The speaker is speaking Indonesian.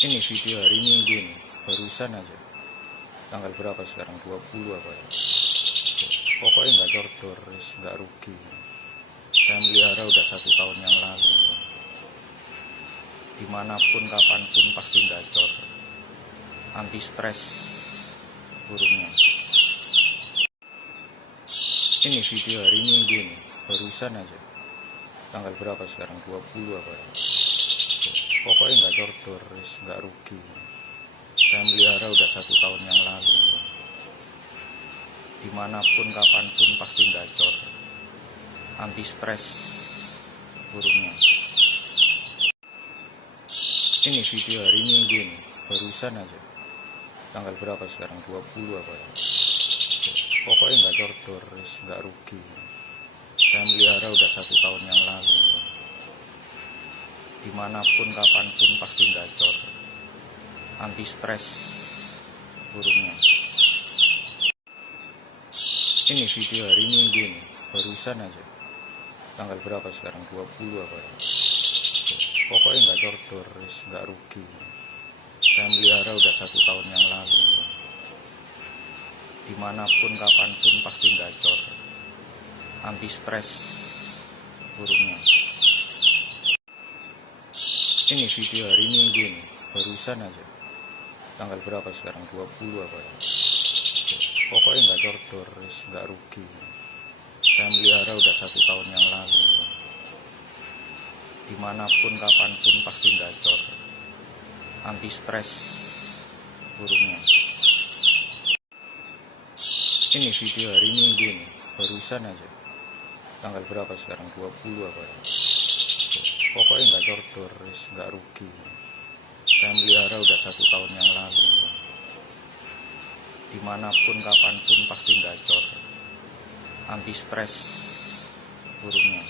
Ini video hari Minggu nih, barusan aja. Tanggal berapa sekarang? 20 apa ya? Pokoknya nggak cordor, nggak rugi. Saya melihara udah 1 tahun yang lalu. Dimanapun, kapanpun pasti gacor. Anti stres burungnya. Ini video hari Minggu nih, barusan aja. Tanggal berapa sekarang? 20 apa ya? Pokoknya nggak cordor, nggak rugi. Saya melihara udah 1 tahun yang lalu. Dimanapun, kapanpun pasti gacor. Anti stres burungnya. Ini video hari Minggu nih, barusan aja. Tanggal berapa sekarang? 20 apa ya? Pokoknya nggak cordor, nggak rugi. Saya melihara udah 1 tahun yang lalu. Dimanapun, kapanpun pasti gacor. Anti stres burungnya. Ini video hari Minggu nih, barusan aja. Tanggal berapa sekarang? 20 apa ya? Pokoknya nggak cordor, nggak rugi. Saya melihara udah 1 tahun yang lalu. Dimanapun, kapanpun pasti gacor. Anti stres burungnya. Ini video hari Minggu nih, barusan aja. Tanggal berapa sekarang? 20 apa ya? Pokoknya nggak cordor, nggak rugi. Saya melihara udah 1 tahun yang lalu. Dimanapun, kapanpun pasti gacor. Anti stres burungnya. Ini video hari Minggu nih, barusan aja. Tanggal berapa sekarang? 20 apa ya? Pokoknya nggak cordor, nggak rugi. Saya melihara udah 1 tahun yang lalu. Dimanapun, kapanpun pasti gacor. Anti stres burungnya.